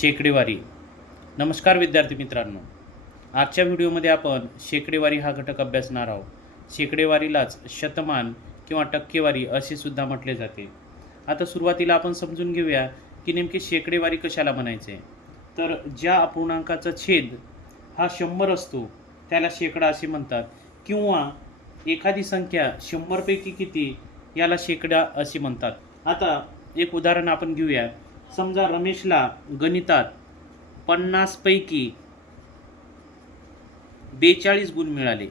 शेकडेवारी. नमस्कार विद्यार्थी मित्रांनो, आजच्या व्हिडिओमध्ये आपण शेकडेवारी हा घटक अभ्यासणार आहोत. शेकडेवारीलाच शतमान किंवा टक्केवारी असे सुद्धा म्हटले जाते. आता सुरुवातीला आपण समजून घेऊया की नेमकी शेकडेवारी कशाला म्हणायचे. तर ज्या अपूर्णांकाचा छेद हा 100 असतो त्याला शेकडा असे म्हणतात, किंवा एखादी संख्या 100 पैकी किती याला शेकडा असे म्हणतात. आता एक उदाहरण आपण घेऊया. समजा रमेशला गणितात 50 पैकी 42 गुण मिळाले,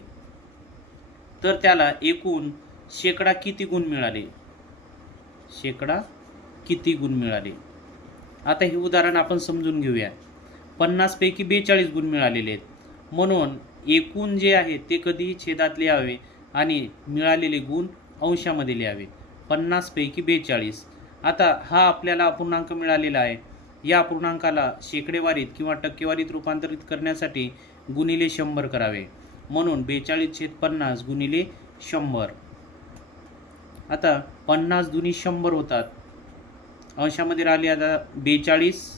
तर त्याला एकूण शेकडा किती गुण मिळाले, शेकडा किती गुण मिळाले. आता हे उदाहरण आपण समजून घेऊया. 50 पैकी 42 गुण मिळालेले आहेत, म्हणून एकूण जे आहे ते कधीही छेदात लिहावे आणि मिळालेले गुण अंशामध्ये लिहावे. 50 पैकी 42. आता हा आपल्याला अपूर्णांक मिळालेला आहे. या अपूर्णांकाला शेकडेवारीत किंवा टक्केवारीत रूपांतरित करण्यासाठी गुणिले 100 करावे, म्हणून 42/50 गुणिले 100. आता 50 दुनी 100 होतात, अंशामध्ये राहिले आता 42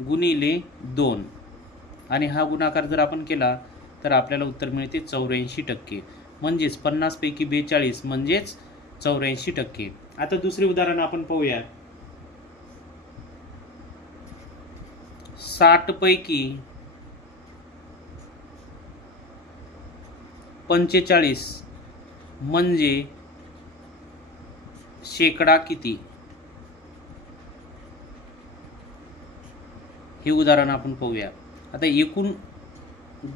गुणिले 2, आणि हा गुणाकार जर आपण केला तर आपल्याला उत्तर मिळते 84%. म्हणजेच 50 पैकी 42 म्हणजेच 84%. आता दुसरे उदाहरण आपण पाहूया. 60 पैकी 45 म्हणजे शेकडा किती, हे उदाहरण आपण पाहूया. आता एकूण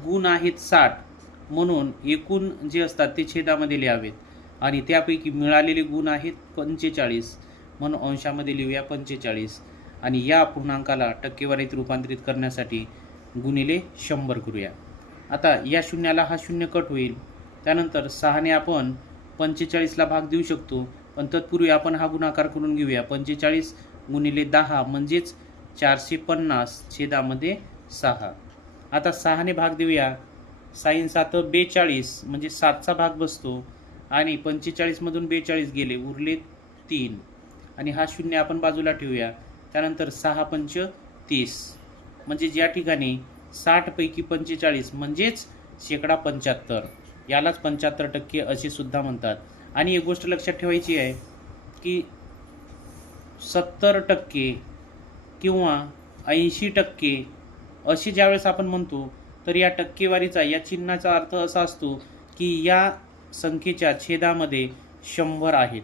गुण आहेत 60, म्हणून एकूण जे असतात ते छेदामध्ये लिहावेत, आणि त्यापैकी मिळालेले गुण आहेत 45, म्हणून अंशामध्ये लिहूया 45, आणि या अपूर्णांकाला टक्केवारीत रूपांतरित करण्यासाठी गुणिले 100 करूया. आता या शून्याला हा शून्य कट होईल. त्यानंतर 6ने आपण 45ला भाग देऊ शकतो, पण तत्पूर्वी आपण हा गुणाकार करून घेऊया. 45 गुणिले 10 म्हणजेच 450 छेदामध्ये 6. आता 6ने भाग देऊया. 6 7 42 म्हणजे 7चा भाग बसतो, आणि 45 मधून 42 गेले, उरले 3, आणि हा शून्य आपण बाजूला ठेवूया. त्यानंतर 6 पंच 30, म्हणजे या ठिकाणी 60 पैकी 45 म्हणजेच शेकडा 75. यालाच 75% असे सुद्धा म्हणतात. आणि एक गोष्ट लक्षात ठेवायची आहे की 70% किंवा 80% अशी ज्यावेळेस आपण म्हणतो, तर या टक्केवारीचा, या चिन्हाचा अर्थ असा असतो की या संख्येच्या छेदामध्ये 100 आहेत.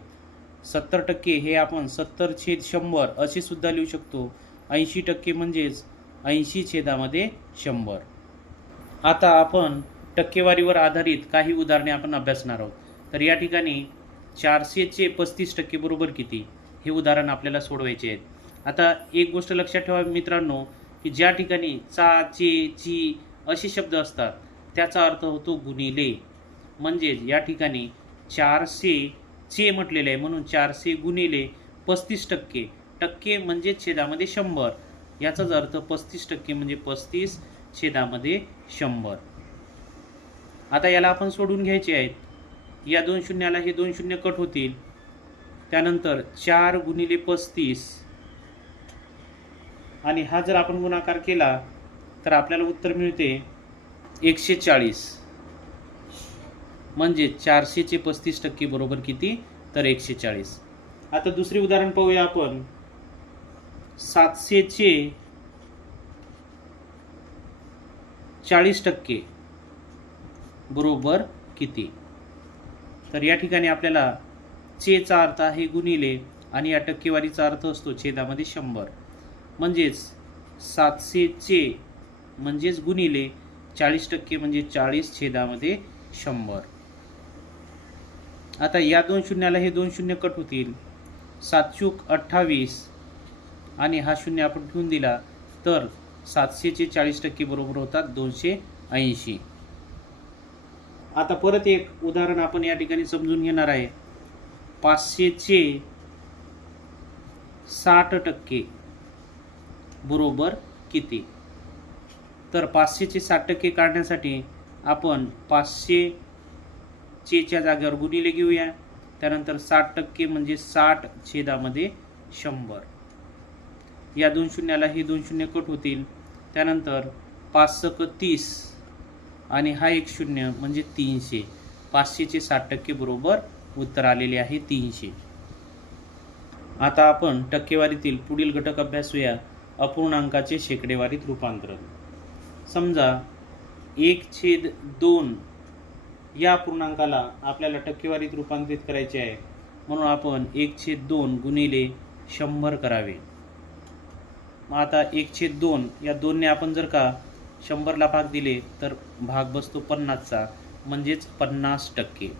70% हे आपण 70/100 असे सुद्धा लिहू शकतो. 80% म्हणजेच 80 छेदामध्ये 100. आता आपण टक्केवारीवर आधारित काही उदाहरणे आपण अभ्यासणार आहोत. तर या ठिकाणी 400चे 35% बरोबर किती, हे उदाहरण आपल्याला सोडवायचे आहेत. आता एक गोष्ट लक्षात ठेवा मित्रांनो, की ज्या ठिकाणी चा, चे, ची असे शब्द असतात त्याचा अर्थ होतो गुणिले. म्हणजेच या ठिकाणी 400 चे म्हटलेले आहे, म्हणून 400 गुणिले 35%. टक्के म्हणजे छेदामध्ये 100, याचाच अर्थ 35% म्हणजे 35 छेदामध्ये 100. आता याला आपण सोडून घ्यायचे आहेत. या 2 शून्याला हे 2 शून्य कट होतील. त्यानंतर 4 गुणिले 35, आणि हा जर आपण गुणाकार केला तर आपल्याला उत्तर मिळते 140. म्हणजे 400चे 35% बरोबर किती, तर 140. आता दुसरे उदाहरण पाहूया आपण. 700चे 40% बरोबर किती. तर या ठिकाणी आपल्याला चेचा अर्थ आहे गुणिले, आणि या टक्केवारीचा अर्थ असतो छेदामध्ये 100. म्हणजेच 700चे म्हणजेच गुणिले 40% म्हणजे 40 छेदामध्ये 100. आता या 2 शून्याला हे 2 शून्य कट होतील. 7 × 28, आणि हा शून्य आपण ठेवून दिला तर 700चे 40% बरोबर होतात 280. आता परत एक उदाहरण आपण या ठिकाणी समजून घेणार आहे. 500चे 60% बरोबर किती. तर 500चे 60% काढण्यासाठी आपण 500च्या जागेवर गुणिले घेऊया. त्यानंतर 60% म्हणजे 60 छेदामध्ये 100. या 2 शून्याला हे 2 शून्य कट होतील, त्यानंतर 5 × 30 आणि हा 1 शून्य म्हणजे 300. 500चे 60% बरोबर उत्तर आलेले आहे 300. आता आपण टक्केवारीतील पुढील घटक अभ्यासूया. अपूर्णांकाचे शेकडेवारीत रूपांतरण. समजा 1/2 या पूर्णांकाला आपल्याला टक्केवारीत रूपांतरित करायचे आहे, म्हणून आपण 1/2 गुणिले 100 करावे. मग आता 1/2 या 2ने आपण जर का 100ला भाग दिले तर भाग बसतो 50चा, म्हणजेच 50%.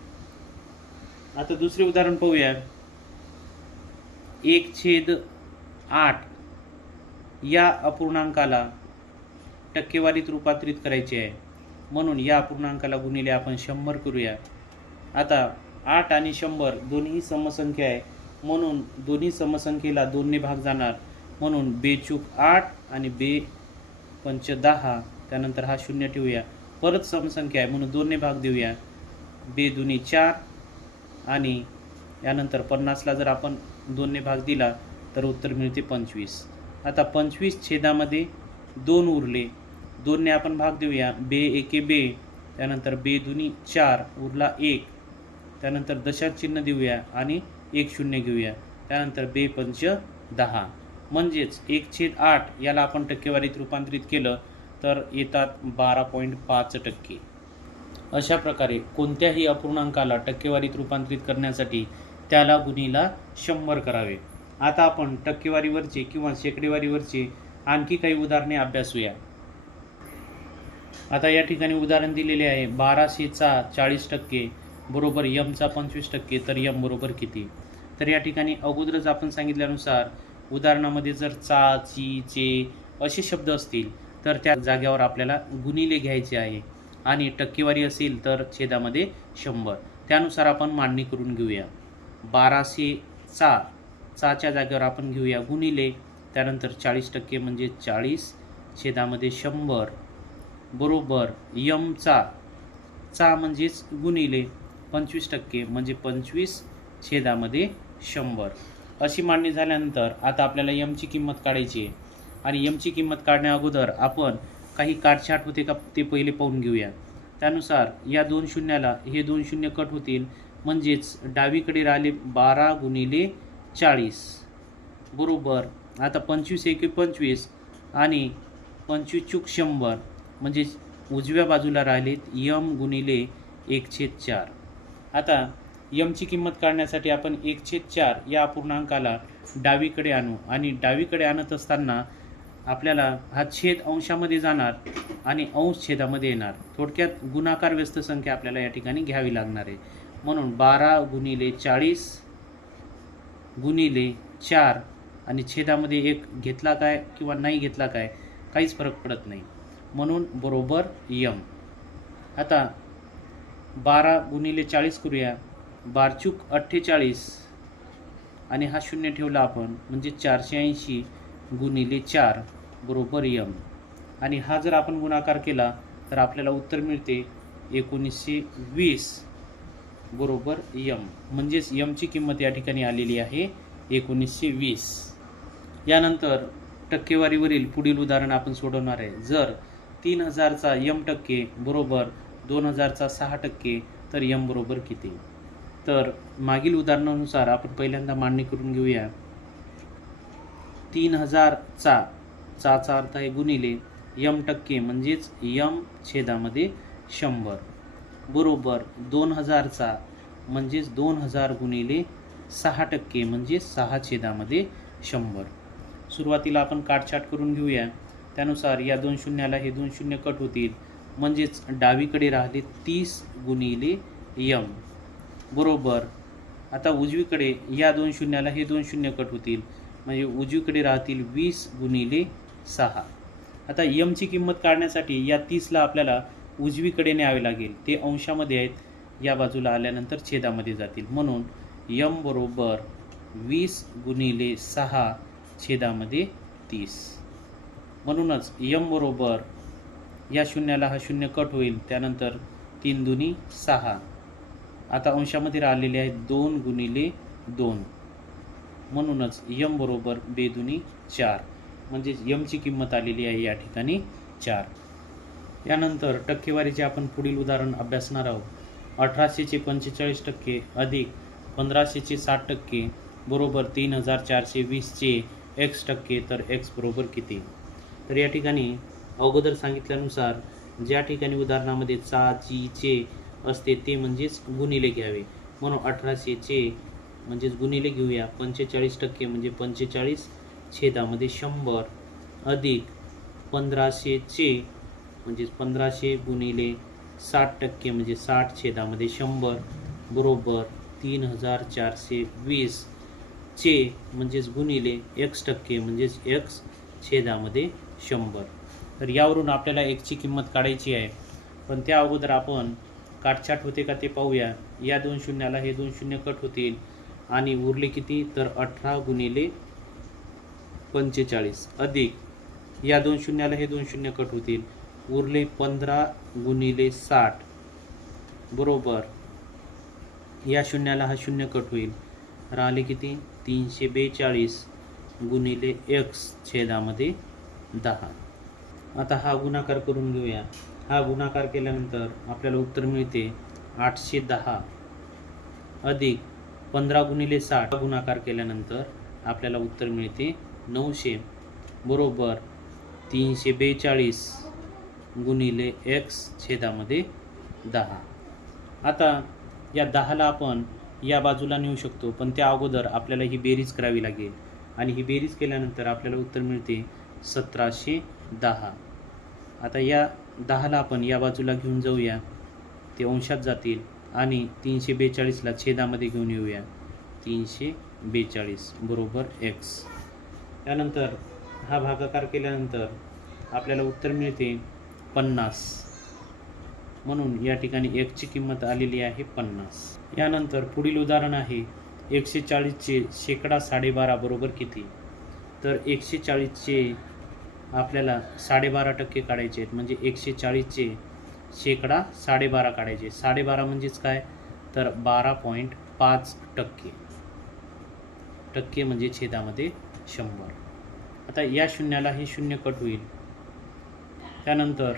आता दुसरे उदाहरण पाहूया. 1/8 या अपूर्णांकाला टक्केवारीत रूपांतरित करायचे आहे, म्हणून या अपूर्णांकाला गुणिले आपण 100 करूया. आता 8 आणि 100 दोन्ही समसंख्या आहे, म्हणून दोन्ही समसंख्येला 2ने भाग जाणार, म्हणून बेचूक 8 आणि बे पंच 10. त्यानंतर हा 0 ठेवूया. परत समसंख्या आहे म्हणून 2ने भाग देऊया. बे दुनी 4 आणि यानंतर 50ला जर आपण 2ने भाग दिला तर उत्तर मिळते 25. आता 25 छेदामध्ये 2 उरले, 2ने आपण भाग देऊया. बे एके बे, त्यानंतर बे दुनी 4 उरला 1, त्यानंतर दशांश चिन्ह देऊया आणि 1 शून्य घेऊया. त्यानंतर बे पंच 10, म्हणजेच 1/8 याला आपण टक्केवारीत रूपांतरित केलं तर येतात 12.5%. अशा प्रकारे कोणत्याही अपूर्णांकाला टक्केवारीत रूपांतरित करण्यासाठी त्याला गुणीला 100 करावे. आता आपण टक्केवारीवरचे किंवा शेकडेवारीवरचे आणखी काही उदाहरणे अभ्यासूया. आता या ठिकाणी उदाहरण दिलेले आहे. 1200चा 40% बरोबर यमचा 25%, तर यम बरोबर किती? तर या ठिकाणी अगोदरच आपण सांगितल्यानुसार उदाहरणामध्ये जर चा, ची, चे असे शब्द असतील तर त्या जाग्यावर आपल्याला गुणिले घ्यायचे आहे, आणि टक्केवारी असेल तर छेदामध्ये 100. त्यानुसार आपण मांडणी करून घेऊया. 1200चा च्या जागेवर आपण घेऊया गुणिले, त्यानंतर 40% म्हणजे 40 छेदामध्ये 100 बरोबर यमचा म्हणजेच गुणिले 25% म्हणजे 25 छेदामध्ये 100. अशी मांडणी झाल्यानंतर आता आपल्याला यमची किंमत काढायची आहे, आणि यमची किंमत काढण्या अगोदर आपण काही काटछाट होते का ते पहिले पाहून घेऊया. त्यानुसार या 2 शून्याला हे 2 शून्य कट होतील, म्हणजेच डावीकडे राहिले 12 गुणिले 40 बरोबर. आता 25 एके 25 आणि 25 चूक 100, म्हणजे उजव्या बाजूला राहिलेत यम गुणिले 1/4. आता यमची किंमत काढण्यासाठी आपण 1/4 या अपूर्णांकाला डावीकडे आणू, आणि डावीकडे आणत असताना आपल्याला हा छेद अंशामध्ये जाणार आणि अंश छेदामध्ये येणार. थोडक्यात गुणाकार व्यस्त संख्या आपल्याला या ठिकाणी घ्यावी लागणार आहे, म्हणून 12 गुणिले 40 गुणिले 4 आणि छेदामध्ये 1 घेतला काय किंवा नाही घेतला काय काहीच फरक पडत नाही, म्हणून बरोबर यम. आता 12 गुणिले 40 करूया. 12 48 आणि हा 0 ठेवला आपण, म्हणजे 480 गुणिले 4 बरोबर यम. आणि हा जर आपण गुणाकार केला तर आपल्याला उत्तर मिळते 1920 बरोबर यम. म्हणजेच यमची किंमत या ठिकाणी आलेली आहे 1920. यानंतर टक्केवारीवरील पुढील उदाहरण आपण सोडवणार आहे. जर 3000चा यम टक्के बरोबर 2000चा 6%, तर यम बरोबर किती? तर मागील उदाहरणानुसार आपण पहिल्यांदा मांडणी करून घेऊया. 3000चा अर्थ आहे गुणिले यम टक्के म्हणजेच यम छेदामध्ये 100 बरोबर 2000चा म्हणजेच 2000 गुणिले 6% म्हणजे 6 छेदामध्ये 100. सुरुवातीला आपण काटछाट करून घेऊया. त्यानुसार या 2 शून्याला हे 2 शून्य कट होतील, म्हणजेच डावीकडे राहिले 30 गुणिले यम बरोबर. आता उजवीकडे या 2 शून्याला हे 2 शून्य कट होतील, म्हणजे उजवीकडे राहतील 20 गुणिले 6. आता यमची किंमत काढण्यासाठी या 30ला आपल्याला उजवीकडे न्यावे लागेल, ते अंशामध्ये आहेत, या बाजूला आल्यानंतर छेदामध्ये जातील, म्हणून यम बरोबर 20 गुणिले 6 छेदामध्ये 30. म्हणूनच यम बरोबर या शून्याला हा 0 कट होईल, त्यानंतर 3 दुनी 6. आता अंशामध्ये राहिलेले आहेत 2 गुणिले 2, म्हणूनच यम बरोबर 2 दुनी 4. म्हणजेच यमची किंमत आलेली आहे या ठिकाणी 4. यानंतर टक्केवारीचे आपण पुढील उदाहरण अभ्यासणार आहोत. 1800चे 45% अधिक 1500चे 60% बरोबर 3420चे x टक्के, तर x बरोबर किती? तर या ठिकाणी अगोदर सांगितल्यानुसार ज्या ठिकाणी उदाहरणामध्ये चे असते ते म्हणजेच गुणिले घ्यावे, म्हणून 1800चे म्हणजेच गुणिले घेऊया. 45% म्हणजे 45/100 अधिक 1500चे म्हणजेच 1500 गुणिले 60% म्हणजे 60/100 बरोबर 3420 चे म्हणजेच गुणिले x टक्के म्हणजेच x/100. तर यावरून आपल्याला x ची किंमत काढायची आहे, पण त्या अगोदर आपण काटछाट होते का ते पाहूया. या 2 शून्याला हे 2 शून्य कट होतील आणि उरले किती, तर 18 गुणिले 45 अधिक या 2 शून्याला हे 2 शून्य कट होतील, उरले 15 गुणिले 60 बरोबर या शून्याला हा शून्य कट होईल, राहिले किती 342 गुणिले x/10. आता हा गुणाकार करून घेऊया. हा गुणाकार केल्यानंतर आपल्याला उत्तर मिळते 810 अधिक 15 गुणिले 60 गुणाकार केल्यानंतर आपल्याला उत्तर मिळते 900 बरोबर 342 गुणिले x/10. आता या 10ला आपण या बाजूला नेऊ शकतो, पण त्या अगोदर आपल्याला ही बेरीज करावी लागेल आणि ही बेरीज केल्यानंतर आपल्याला उत्तर मिळते 1710. आता या 10ला आपण या बाजूला घेऊन जाऊया, ते अंशात जातील आणि 342ला छेदामध्ये घेऊन येऊया, 342 बरोबर x. त्यानंतर हा भागाकार केल्यानंतर आपल्याला उत्तर मिळते 50, म्हणून या ठिकाणी x ची किंमत आलेली आहे 50. यानंतर पुढील उदाहरण आहे 140चे 12.5% बरोबर किती? तर 140चे आपल्याला 12.5% काढायचे आहेत, म्हणजे 140चे 12.5% काढायचे. 12.5 म्हणजेच काय, तर 12.5%. टक्के म्हणजे छेदामध्ये 100. आता या शून्याला हे शून्य कट होईल. त्यानंतर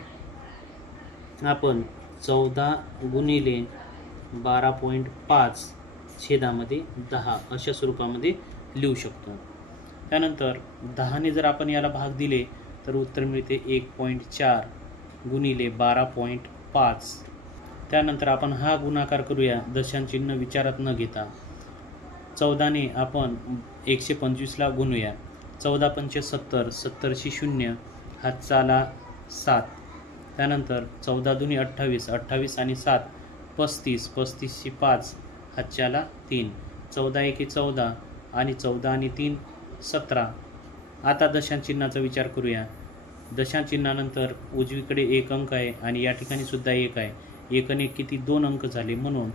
आपण 14 गुणिले 12.5 छेदामध्ये 10 अशा स्वरूपामध्ये लिहू शकतो. त्यानंतर 10ने जर आपण याला भाग दिले तर उत्तर मिळते 1.4 गुणिले 12.5. त्यानंतर आपण हा गुणाकार करूया दशांश चिन्ह विचारात न घेता. 14ने आपण 125ला गुणूया. 14×5 70, 70शी 0 हातचाला 7. त्यानंतर 14×2 28, 28 आणि 7 35, 35शी 5 हातच्याला 3. 14×1 14 आणि 14 आणि 3 17. आता दशांश चिन्हाचा विचार करूया. दशांश चिन्हानंतर उजवीकडे 1 अंक आहे आणि या ठिकाणी सुद्धा 1 आहे. 1 आणि 1 किती 2 अंक झाले, म्हणून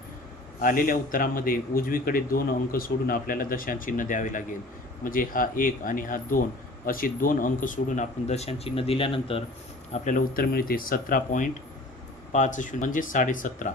आलेल्या उत्तरामध्ये उजवीकडे 2 अंक सोडून आपल्याला दशांश चिन्ह द्यावे लागेल. म्हणजे हा 1 आणि हा 2 असे 2 अंक सोडून आपण दशांश चिन्ह दिल्यानंतर आपल्याला उत्तर मिळते 17.50 म्हणजे 17.5.